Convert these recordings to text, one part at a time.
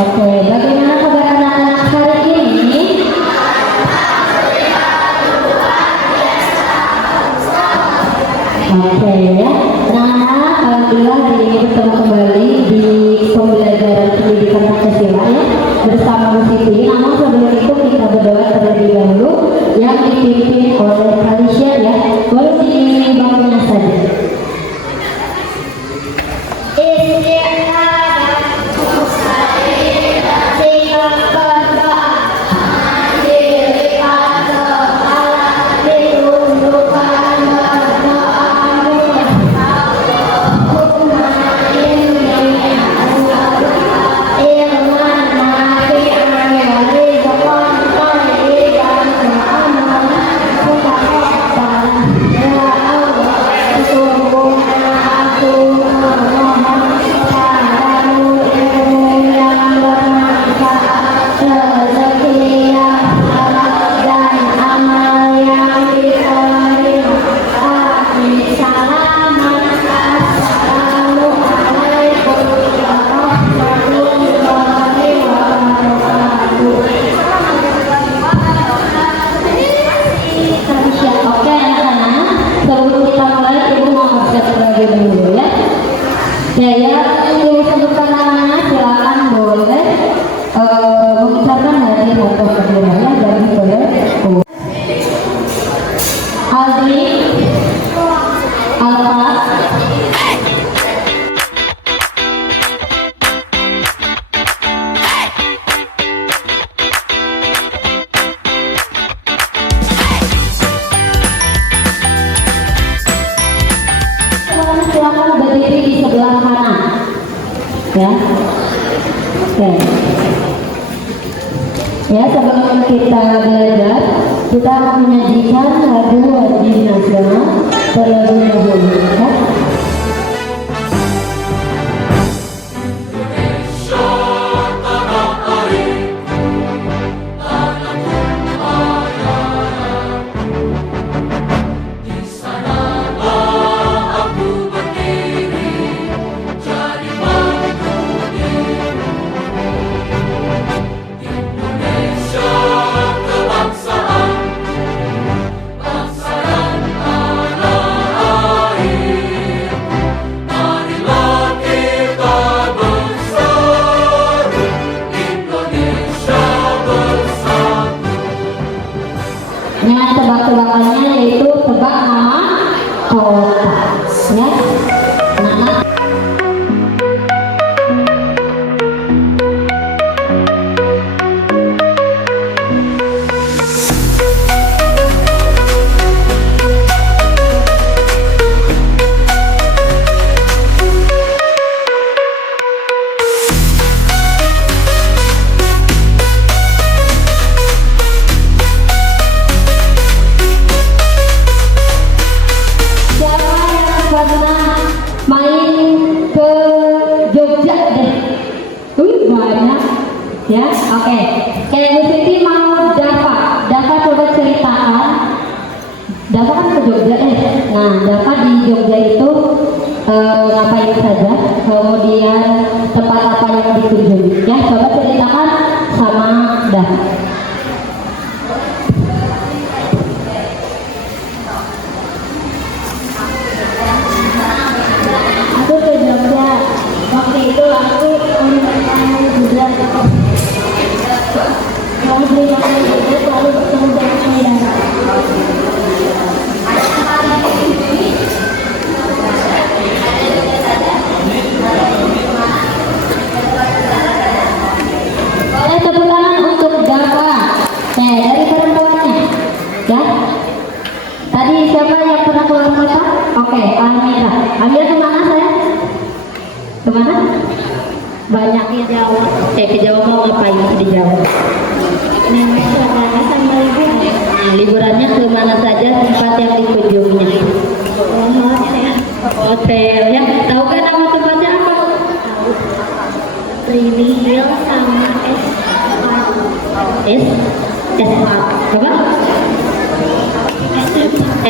Oke, bagaimana kabar anak-anak hari ini? Oke ya, nah alhamdulillah bertemu kembali di pembelajaran pendidikan Pancasila ya bersama Bu Siti. Namun sebelum itu kita berdoa terlebih dahulu yang dipimpin oleh Kalisya ya. Boleh di bangkunya saja. Silakan berdiri di sebelah kanan ya. Oke ya, sebelum kita belajar kita akan menyajikan lagu wajib nasional terlebih dahulu ya. Dengan tebak-tebakannya yaitu tebak nama kota ya. Nama ya, oke. Kayak Bu Siti mau Dava coba ceritakan. Dava kan ke Jogja Nah, Dava di Jogja itu ngapain saja? Kemudian tempat apa yang dikunjungi? Ya, coba ceritakan sama Dava. Aku ke Jogja. Waktu itu aku juga mau beli makanan itu lalu bertemu dengan saudara. Boleh tepuk tangan untuk Dava. Dari perempuannya ya. Tadi siapa yang pernah keluar kota? Oke, Amira. Amira kemana saya? Kemana? Banyak di Jawa. Ke Jawa mau ngapain di Jawa? Nenek saudara sama liburan. Nah, liburannya ke mana saja tempat yang dikunjunginya? Hotel ya. Tahu kan nama tempatnya apa? Tahu. Lily Hill sama Apa?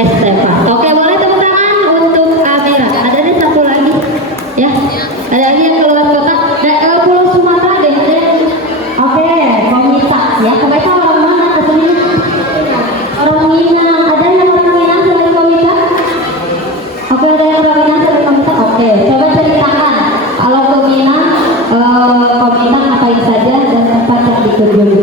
Estepa. Oke, boleh tepuk tangan untuk Amira. Ada nih satu lagi ya. Ada lagi yang keluar kota. Pulau Sumatera deh. Oke, coba ceritakan kalau peminat peminat ngapain saja dan tempat yang dikunjungi.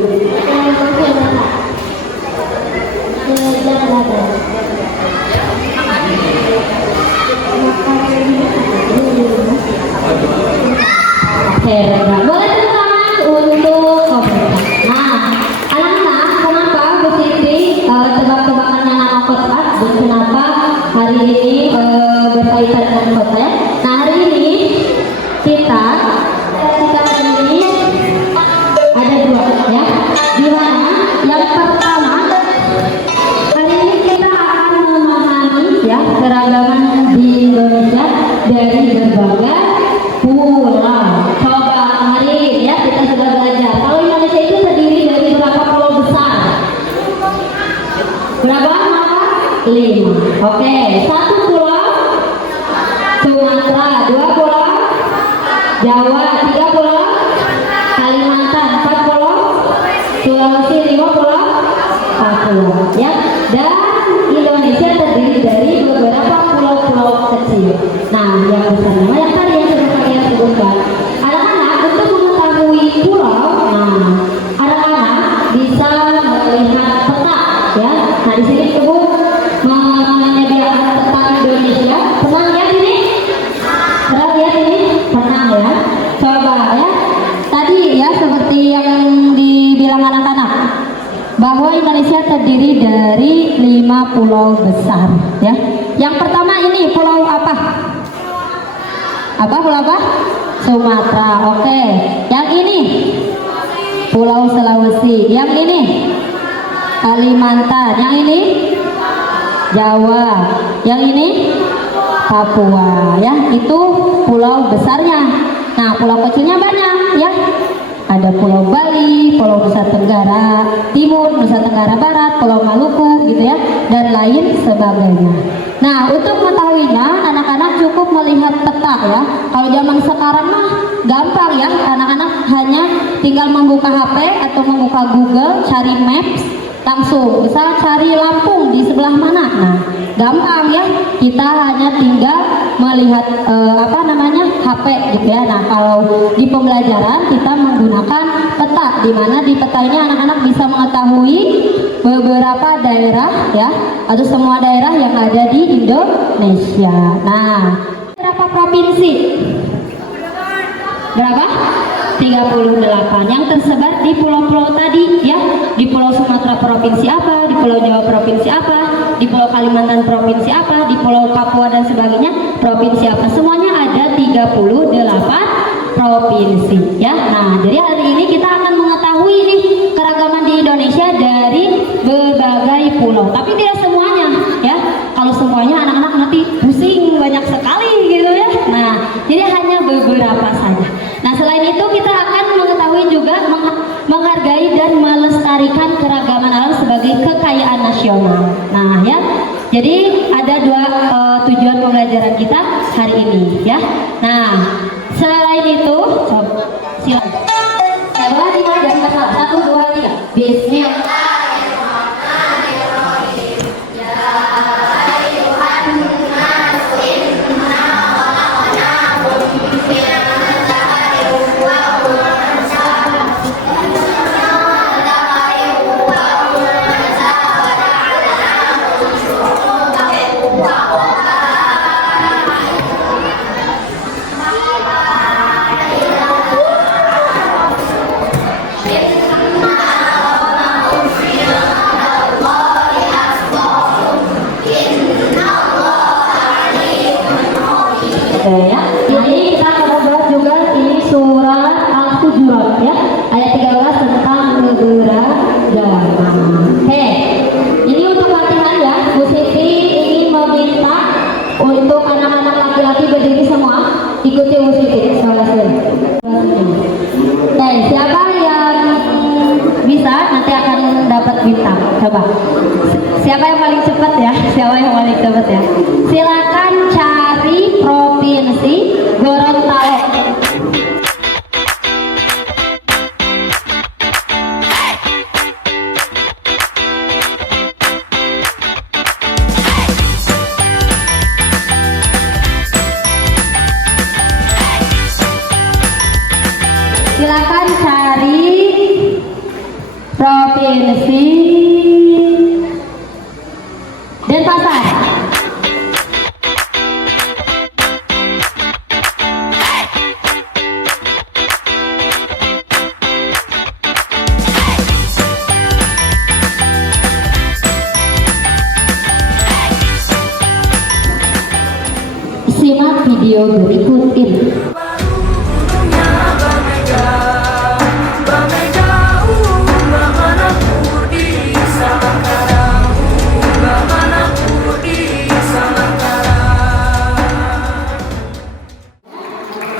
Oke, boleh tepuk tangan untuk peminat. Nah, anak-anak, kenapa Bu Siti tebak-tebakan nama kota dan kenapa hari ini berkaitan dengan kota? Nah, hari ini kita ini ada dua ya, di mana yang pertama hari ini kita akan memahami ya keragaman di Indonesia dari berbagai pulau. Coba hari ini ya kita sudah belajar kalau Indonesia itu terdiri dari berapa pulau besar? Berapa? 5. Oke, 1 pulau Sumatera, 2 pulau Jawa, 3 pulau Kalimantan, 4 pulau Sulawesi, 5 pulau Papua ya. Dan Indonesia terdiri dari beberapa pulau-pulau kecil. Nah, yang besarnya yang tadi yang sudah kalian sebutkan. Anak-anak untuk mengetahui pulau, nah anak-anak bisa melihat peta ya. Nah, di sini Ibu menyediakan peta Indonesia. Pernah lihat ini? Pernah lihat ini? Pernah ya. Coba ya. Tadi ya seperti yang dibilang anak-anak bahwa Indonesia terdiri dari 5 pulau besar ya. Yang pertama ini pulau apa? Apa pulau apa? Sumatera. Oke. Yang ini Pulau Sulawesi. Yang ini Kalimantan. Yang ini Jawa. Yang ini Papua ya. Itu pulau besarnya. Nah, pulau kecilnya banyak ya. Ada Pulau Bali, Pulau Nusa Tenggara Timur, Nusa Tenggara Barat, Pulau Maluku gitu ya, dan lain sebagainya. Nah, untuk mengetahuinya anak-anak cukup melihat peta ya. Kalau zaman sekarang mah gampang ya, anak-anak hanya tinggal membuka HP atau membuka Google, cari Maps, langsung misal cari Lampung di sebelah mana. Nah, gampang ya, kita hanya tinggal melihat HP gitu ya. Nah, kalau di pembelajaran kita menggunakan peta, di mana di peta ini anak-anak bisa mengetahui beberapa daerah ya, atau semua daerah yang ada di Indonesia. Nah, berapa provinsi? Berapa? 38 yang tersebar di pulau-pulau tadi ya. Di Pulau Sumatera provinsi apa, di Pulau Jawa provinsi apa, di Pulau Kalimantan provinsi apa, di Pulau Papua dan sebagainya provinsi apa. Semuanya ada 38 provinsi ya. Nah, jadi hari ini kita akan mengetahui nih keragaman di Indonesia dari berbagai pulau, tapi tidak semuanya ya. Kalau semuanya anak-anak nanti pusing, banyak sekali gitu ya. Nah, jadi hanya beberapa saja. Nah, selain itu kita akan mengetahui juga menghargai dan melestarikan keragaman alam sebagai kekayaan nasional. Nah ya, jadi ada dua tujuan pembelajaran kita hari ini ya. Nah, selain itu, silakan. Saya dimulai dari kata 1, 2, 3. Bismillah. Ya. Jadi kita akan bahas juga ini surat Al-Hujurat ya, ayat 13 tentang keberagaman. Oke, ini untuk latihan ya. Bu Siti ingin meminta untuk anak-anak laki-laki berdiri semua, ikuti Bu Siti. Oke, siapa yang bisa nanti akan dapat bintang. Coba. Siapa yang paling cepat ya? Siapa yang paling cepat ya? Silakan cari provinsi Gorontalo. Provinsi Denpasar. Simak video berikut ini.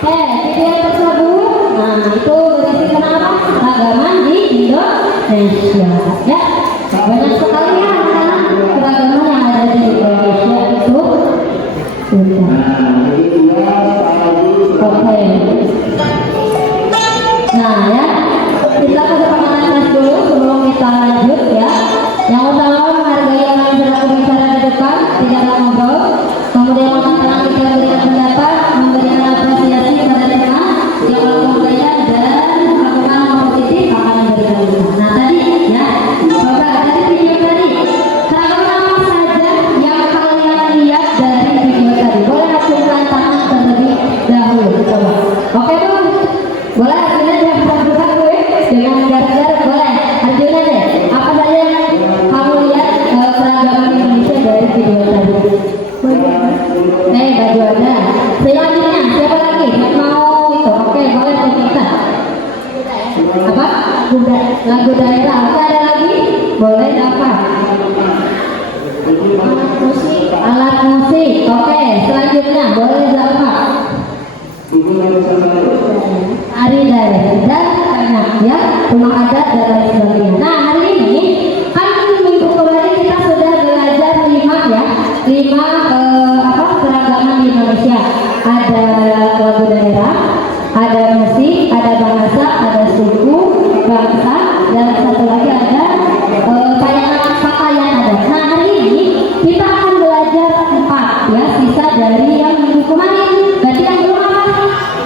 Video tersebut, nah itu berisikan apa? Keragaman di Indonesia, ya. Banyak sekali ya anak-anak keragaman yang ada di Indonesia itu. Oke. Nah ya, kita kesepakatan kelas dulu sebelum kita lanjut ya. Yang utama menghargai orang yang sedang berbicara di depan, tidak ngobrol. Kemudian tenang kita berikan pendapat, memberikan apresiasi pada tema yang menyampaikan dan melakukan hal positif akan memberikan dukungan. Nah tadi ya, coba dari video tadi, keragaman apa saja yang kalian lihat dari video tadi? Boleh acungkan tangan terlebih dahulu, coba. Oke bu, boleh Arjuna jangan berat-berat gue dengan garuk-garuk boleh. Arjuna deh, apa saja yang kamu lihat keragaman Indonesia dari video tadi? Baju ada. Selanjutnya siapa lagi yang mau itu? Oke, boleh tunjukkan. Apa? Lagu daerah. Oke, ada lagi? Boleh apa? Alat musik. Oke, selanjutnya boleh apa? Hari daerah dan banyak ya, rumah adat dan lain sebagainya. Nah hari ini kan minggu kemarin kita sudah belajar 5 ya, 5 keragaman di Indonesia. Ada lagu daerah, ada musik, ada bahasa, ada suku, bangsa, dan satu lagi ada pakaian adat. Nah hari ini kita akan belajar 4 ya, sisa dari yang minggu kemarin. Berarti yang belum apa?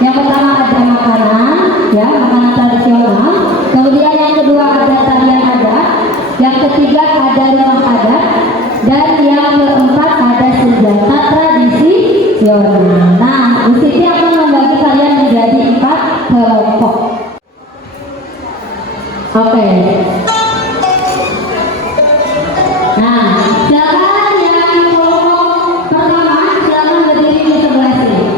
Yang pertama ada makanan, ya makanan tradisional. Kemudian yang kedua ada tarian adat. Yang ketiga ada rumah adat. Dan yang keempat ada senjata tradisional. Nah, Bu Siti akan membagi kalian menjadi 4 kelompok. Oke. Nah, silakan yang kelompok pertama silakan berdiri di sebelah sini.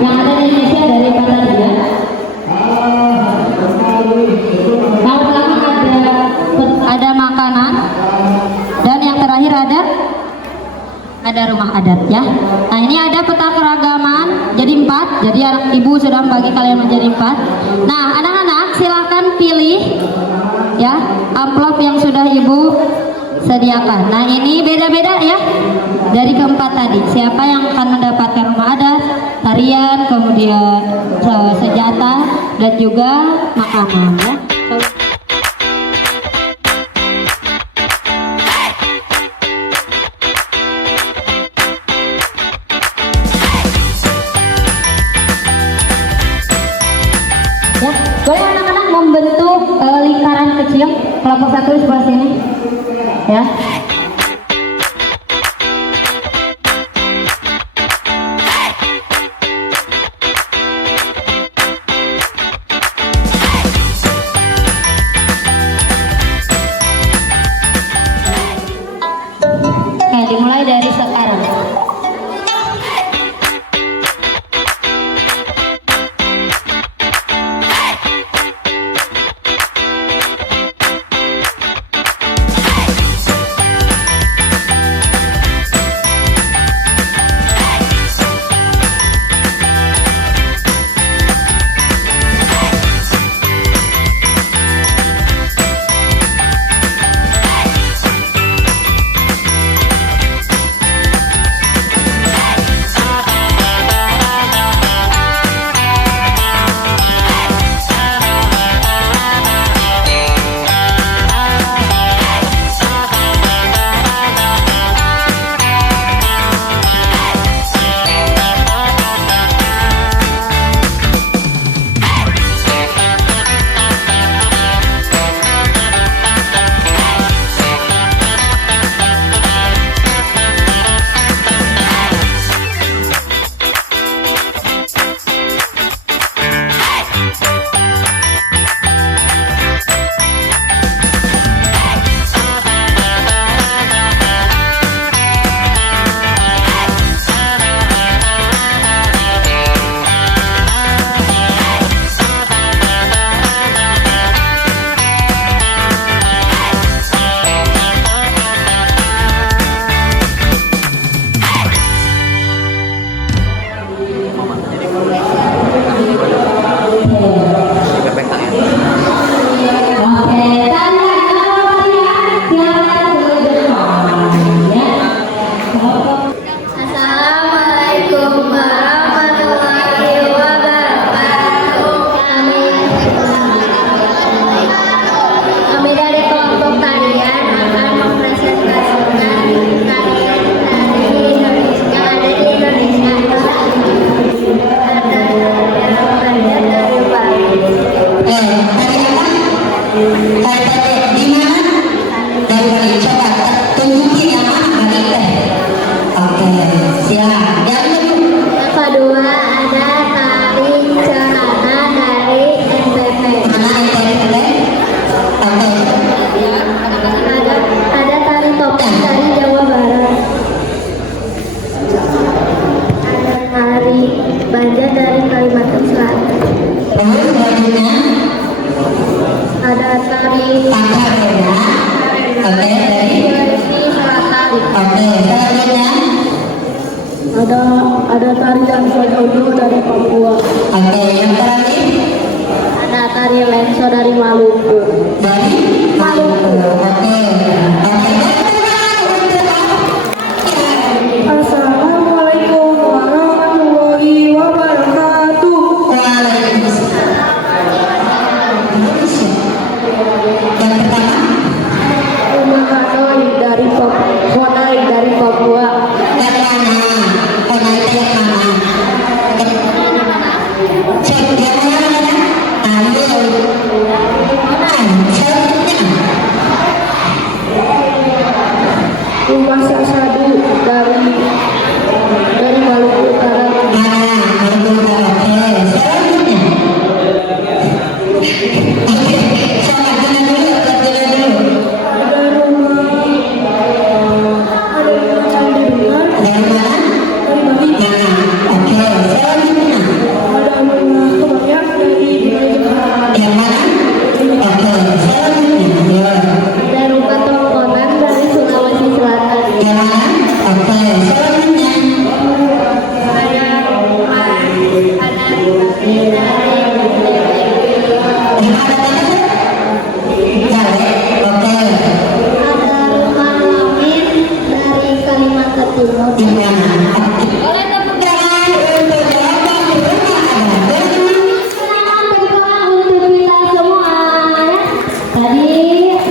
Yang ada di Indonesia dari kata dia. Yang pertama ada makanan dan yang terakhir ada rumah adat ya. Nah ini ada peta keragaman jadi 4. Jadi ibu sudah membagi kalian menjadi 4. Nah anak-anak silahkan pilih ya amplop yang sudah ibu sediakan. Nah ini beda-beda ya dari keempat tadi. Siapa yang akan mendapatkan rumah adat, tarian, kemudian senjata dan juga makanan ya. Ya, boleh anak-anak membentuk lingkaran kecil. Kelompok 1 di sebelah sini. Ya. Dimulai dari sekarang. Oke, selanjutnya. Ada tarian Sojojo dari Papua. Oke, yang terakhir Ada tari lenso dari Maluku. dari Maluku. Oke, oke. Assalamualaikum warahmatullahi wabarakatuh. Waalaikumsalam. Yang pertama, Konai dari Papua. Konai dari Papua. yang mana? Konai itu yang mana? Cek yang mana? Ayo. Selanjutnya. Rumah Sasadu dari Maluku Utara. Mana? Maluku Utara. Oke, selanjutnya. Oke, selamat jalan dulu. Ada rumah Candi Bengar Dari mana? dari Bali. Nah, oke, selanjutnya. Ada rumah Kebayak dari Jepang. Yang mana? Oke, selanjutnya. Ya. Ada rumah Tongkonan dari Sulawesi Selatan. Yang mana? Oke, selanjutnya. Yang ada mana? Balik. Oke. Ada rumah Lamin dari Kalimantan Timur. Di mana? Boleh tepuk tangan untuk jawaban di rumah ada. Selamat berdoa untuk kita semua ya. Tadi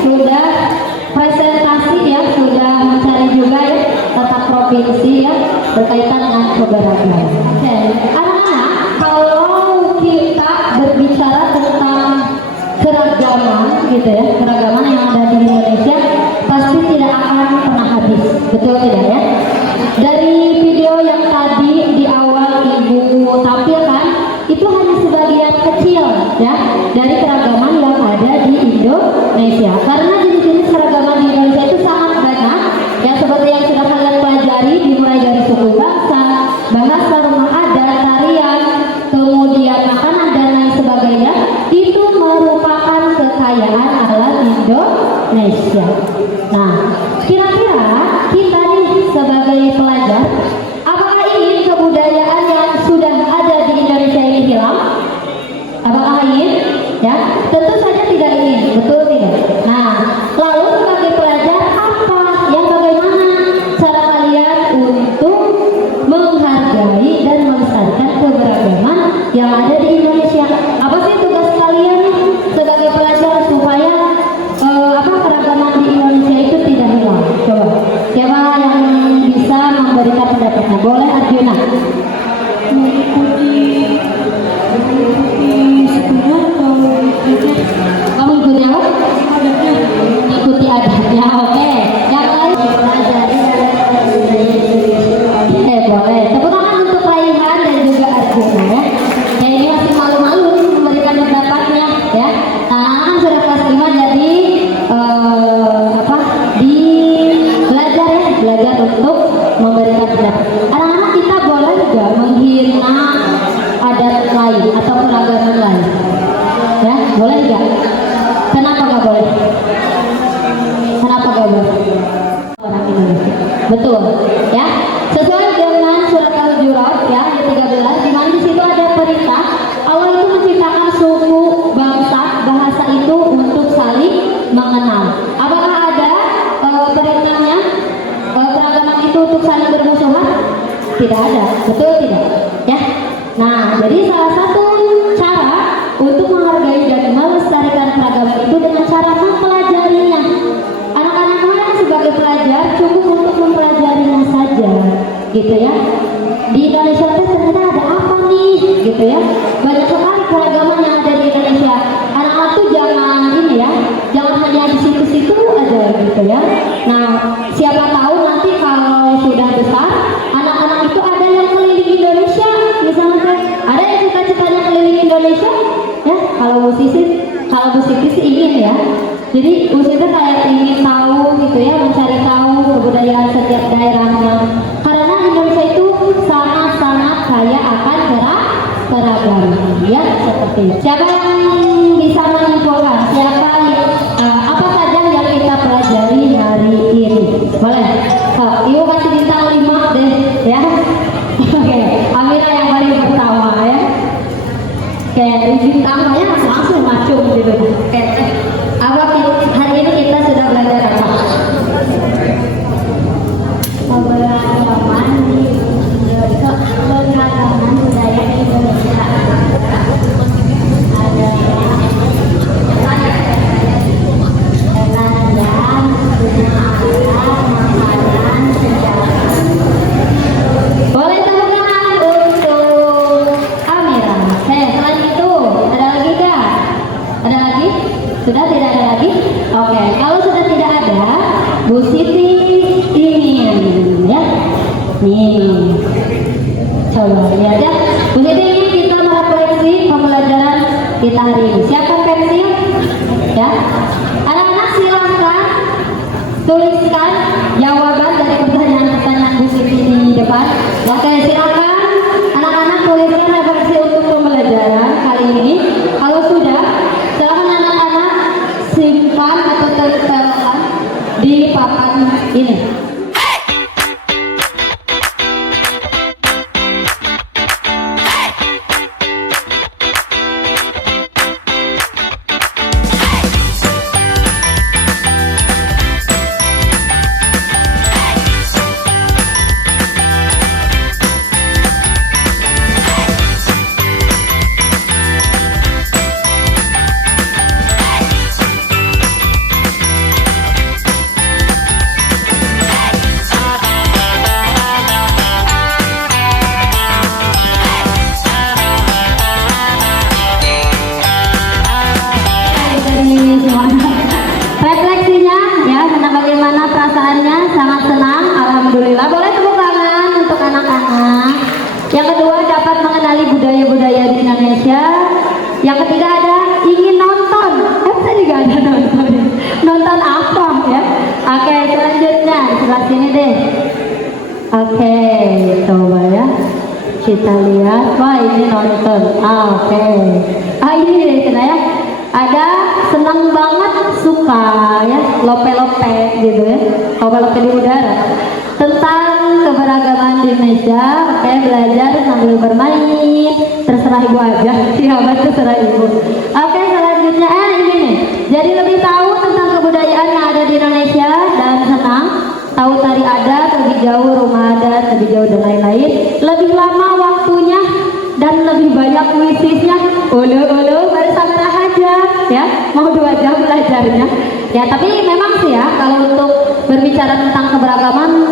sudah presentasi ya, sudah mencari juga ya tata provinsi ya berkaitan dengan keberagaman. Oke, anak-anak, kalau kita berbicara tentang keragaman gitu ya, keragaman yang ada di Indonesia pasti tidak akan pernah habis, betul tidak ya? Dari video yang tadi di awal ibu tampilkan itu hanya sebagian kecil ya dari keragaman yang ada di Indonesia, karena jenis-jenis keragaman di Indonesia itu sangat banyak ya, seperti yang sudah kalian pelajari, dimulai dari suku bangsa, bahasa, rumah adat, tarian, kemudian makanan dan lain sebagainya. Itu merupakan kekayaan alam Indonesia. Nah, kira-kira kita nih sebagai pelajar, apakah ingin kebudayaan yang sudah ada di Indonesia ini hilang? Apakah ingin? Ya, tentu saja tidak ingin, betul tidak? Nah, lalu sebagai pelajar apa yang bagaimana cara kalian untuk menghargai dan melestarikan keberagaman yang ada di Indonesia? Apa sih tugas kalian nih sebagai pelajar supaya keragaman di Indonesia itu tidak hilang? Coba, siapa yang bisa memberikan pendapatnya? Boleh Arjuna. Kamu ikuti apa? Ikuti adatnya, oke. Yang lain boleh. Tepuk tangan untuk Raihan dan juga Arjuna ya. Yang ini masih malu-malu memberikan pendapatnya ya. Nah, kan sudah kelas 5 jadi di belajar ya, belajar untuk memberikan pendapat. Anak-anak kita boleh nggak menghina adat lain atau keragaman lain? Ya, boleh nggak? Kenapa nggak boleh? Kenapa nggak boleh? Orang Indonesia. Betul, ya. Sesuai dengan surat Al-Hujurat ya ayat 13, di mana di situ ada perintah Allah itu menciptakan suku, bangsa, bahasa itu untuk saling mengenal. Apakah ada perintahnya keragaman itu untuk saling bermusuhan? Tidak ada, betul tidak? Ya. Nah, jadi salah satu cara untuk menghargai dan melestarikan keragaman itu dengan cara mempelajarinya. Anak-anak kalian sebagai pelajar cukup untuk mempelajarinya saja, gitu ya. Di Indonesia itu ternyata ada apa nih, gitu ya. Banyak sekali keragaman yang ada di Indonesia. Anak-anak tuh jangan ini ya, jangan hanya di situ-situ aja, gitu ya. Nah, siapa tahu nanti kalau sudah besar, anak-anak itu ada yang keliling Indonesia, misalnya ada yang cita-citanya keliling Indonesia, ya. Kalau musisi sih ingin ya. Jadi musisi kayak ingin tahu gitu ya, mencari tahu kebudayaan setiap daerahnya. Karena Indonesia itu sangat-sangat kaya akan keragaman, ya seperti itu. Siapa yang bisa menyimpulkan? Siapa apa saja yang kita pelajari hari ini? Boleh? Ibu tuliskan jawaban dari pertanyaan-pertanyaan Bu Siti di depan. Oke, silakan anak-anak tuliskan referensi untuk pembelajaran kali ini. Kalau sudah, silakan anak-anak simpan atau tempelkan di papan ini. Refleksinya ya, bagaimana perasaannya? Sangat senang, alhamdulillah. Boleh tepuk tangan untuk anak-anak. Yang kedua, dapat mengenali budaya-budaya di Indonesia. Yang ketiga ada ingin nonton. Tadi gak ada nonton. Nonton apa ya? Oke, selanjutnya sebelah sini deh. Oke, coba ya. Kita lihat. Wah, ini nonton. Oke. Ini deh sana ya. Ada senang banget, suka ya, lope-lope gitu ya, lope-lope di udara tentang keberagaman di Indonesia. Oke, belajar sambil bermain, terserah ibu aja, siapa terserah ibu. Oke, selanjutnya ini nih, jadi lebih tahu tentang kebudayaan yang ada di Indonesia dan senang tahu tari adat, lebih jauh rumah adat, lebih jauh dan lain-lain, lebih lama waktunya dan lebih banyak puisinya. Ulu baru sabar aja ya, mau 2 jam belajarnya ya. Tapi memang sih ya, kalau untuk berbicara tentang keberagaman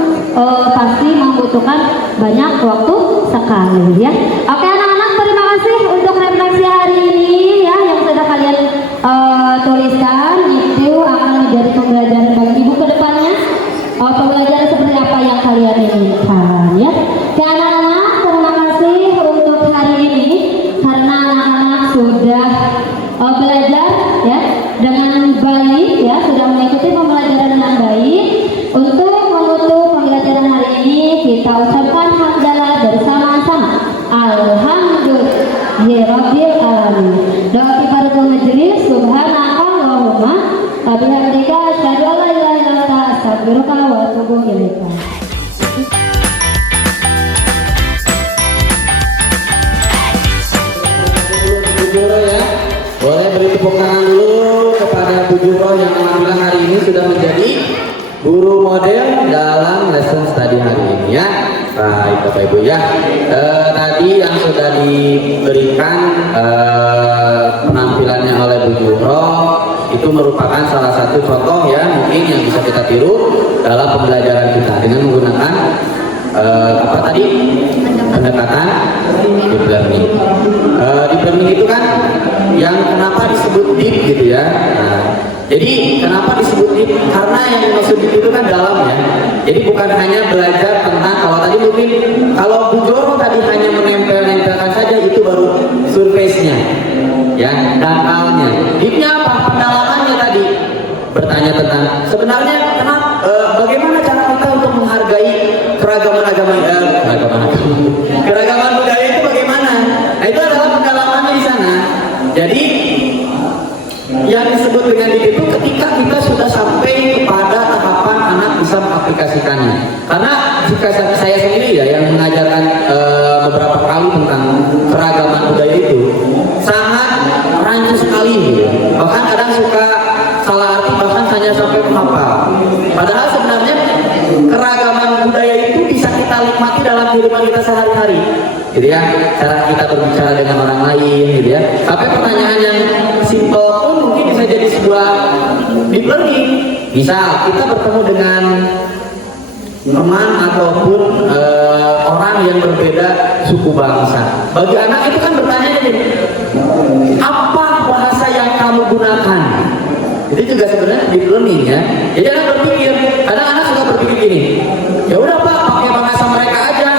pasti membutuhkan banyak waktu sekali ya. Oke anak-anak, terima kasih untuk refleksi hari ini ya, yang sudah kalian tuliskan. Itu akan menjadi pembelajaran bagi ibu ke depannya, pembelajaran seperti apa yang kalian inginkan ya. Oke anak-anak, terima kasih untuk hari ini karena anak-anak sudah belajar ya dengan baik ya, sudah mengikuti pembelajaran dengan baik. Untuk menutup pembelajaran hari ini kita ucapkan hamdalah bersama-sama. Alhamdulillahirabbil alamin. Doa kifaratul majelis, subhanakallahumma wa bihamdika asyhadu an la ilaha illa anta astaghfiruka wa atubu ilaika. Juro ya, boleh beri tepuk tangan dulu kepada Bu Juro yang alhamdulillah hari ini sudah menjadi guru model dalam lesson study hari ini ya. Baik Bapak Ibu ya, tadi yang sudah diberikan penampilannya oleh Bu Juro itu merupakan salah satu contoh ya, mungkin yang bisa kita tiru dalam pembelajaran kita dengan menggunakan apa tadi, pendekatan deep learning. Deep learning itu kan yang kenapa disebut deep gitu ya. Nah, jadi kenapa disebut deep? Karena yang dimaksud deep itu kan dalam ya. Jadi bukan hanya belajar tentang, kalau tadi mungkin kalau Bu Joro tadi hanya menempel-nempelkan saja, itu baru surface-nya ya, dangkalnya. Deepnya apa? Pendalamannya tadi bertanya tentang sebenarnya kenapa, bagaimana cara kita untuk menghargai keragaman budaya itu bagaimana? Nah itu adalah pendalamannya di sana. Jadi yang disebut dengan deep itu ketika kita sudah sampai kepada tahapan anak bisa mengaplikasikannya. Karena jika saya sendiri ya yang mengajarkan beberapa kali tentang keragaman budaya itu sangat rancu sekali gitu. Bahkan kadang suka salah arti, bahkan hanya sampai menghafal. Padahal sebenarnya keragaman budaya itu bisa kita nikmati dalam kehidupan kita sehari-hari gitu ya, cara kita berbicara dengan orang lain gitu ya. Tapi pertanyaan yang simple pun mungkin bisa jadi sebuah deep learning. Misal kita bertemu dengan teman ataupun orang yang berbeda suku bangsa, bagi anak itu kan bertanya gini, apa bahasa yang kamu gunakan? Itu juga sebenarnya deep learning ya. Jadi anak berpikir, kadang anak suka berpikir gini, ya udah Pak, pakai bahasa mereka aja.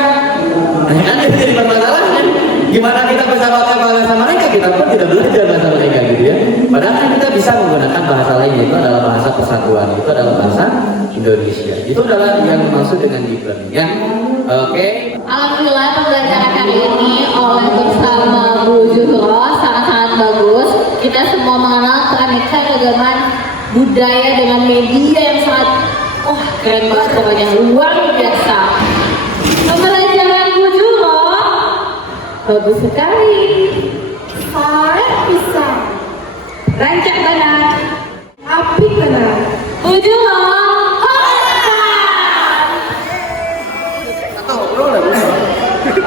Nah kan itu jadi permasalahan. Gimana kita bisa pakai bahasa mereka? Kita pun tidak belajar bahasa mereka gitu ya. Padahal kan kita bisa menggunakan bahasa lain, itu adalah bahasa persatuan, itu adalah bahasa Indonesia. Itu adalah yang dimaksud dengan deep learning ya. Oke. Alhamdulillah pembelajaran kali ini oleh bersama Bu Zuhro sangat-sangat bagus. Kita semua mengenal keanekaragaman budaya dengan media yang sangat keren banget pokoknya, luar biasa. Pembelajaran Bu Zuhro bagus sekali. Sangat bisa. Rancak benar. Apik benar. Bu Zuhro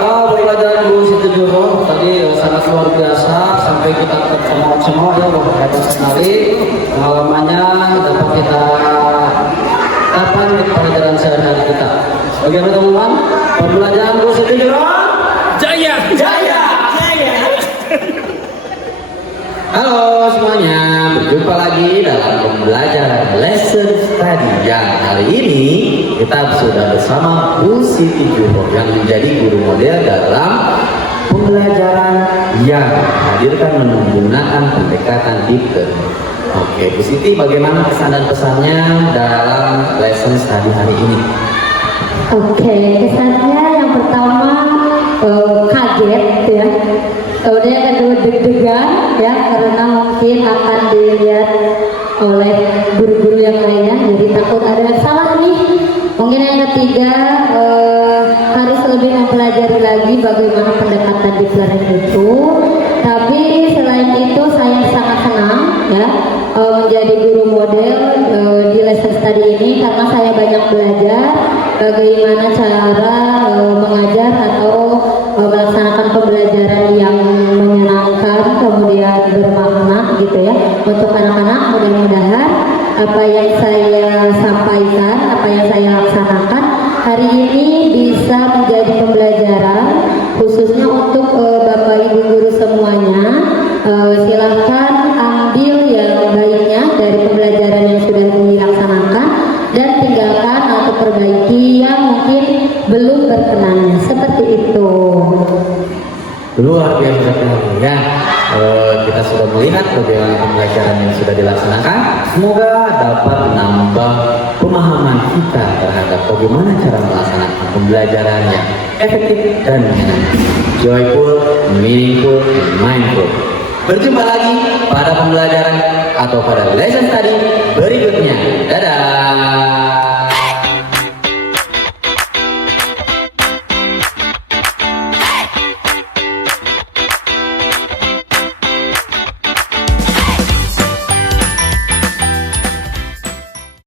Pembelajaran Bu Siti Juhro tadi sangat luar biasa sampai kita tersemangat semua ya, hebat sekali pengalamannya dapat kita kapan di pelajaran sehari-hari kita. Bagaimana teman-teman? Pembelajaran Bu Siti Juhro jaya, jaya, jaya. Halo semuanya, berjumpa lagi dalam pembelajaran lesson study yang hari ini kita sudah bersama Bu Siti Juhro yang menjadi guru model dalam pembelajaran yang hadirkan menggunakan pendekatan deep learning. Oke, Bu Siti, bagaimana kesan dan pesannya dalam lesson study hari ini? Oke, kesannya yang pertama kaget ya. Kemudian yang kedua deg-degan ya, karena mungkin akan dilihat oleh guru-guru yang lainnya, jadi takut ada yang salah nih. Mungkin yang ketiga harus lebih mempelajari lagi bagaimana pendekatan deep learning itu. Tapi selain itu saya sangat senang ya menjadi guru model di lesson study ini, karena saya banyak belajar bagaimana cara mengajar atau melaksanakan pembelajaran yang menyenangkan kemudian bermakna gitu ya untuk anak-anak. Mudah-mudahan apa yang saya sampaikan, apa yang saya laksanakan hari ini bisa menjadi pembelajaran khususnya untuk Bapak Ibu guru semuanya. Silahkan ambil yang baiknya dari pembelajaran yang sudah dilaksanakan dan tinggalkan atau perbaiki yang mungkin belum berkenannya, seperti itu. Luar biasa sekali ya. Kita sudah melihat bagaimana pembelajaran yang sudah dilaksanakan. Semoga dapat menambah pemahaman kita terhadap bagaimana cara melaksanakan pembelajaran yang efektif dan joyful, meaningful, and mindful. Berjumpa lagi pada pembelajaran atau pada lesson study berikutnya. Dadah.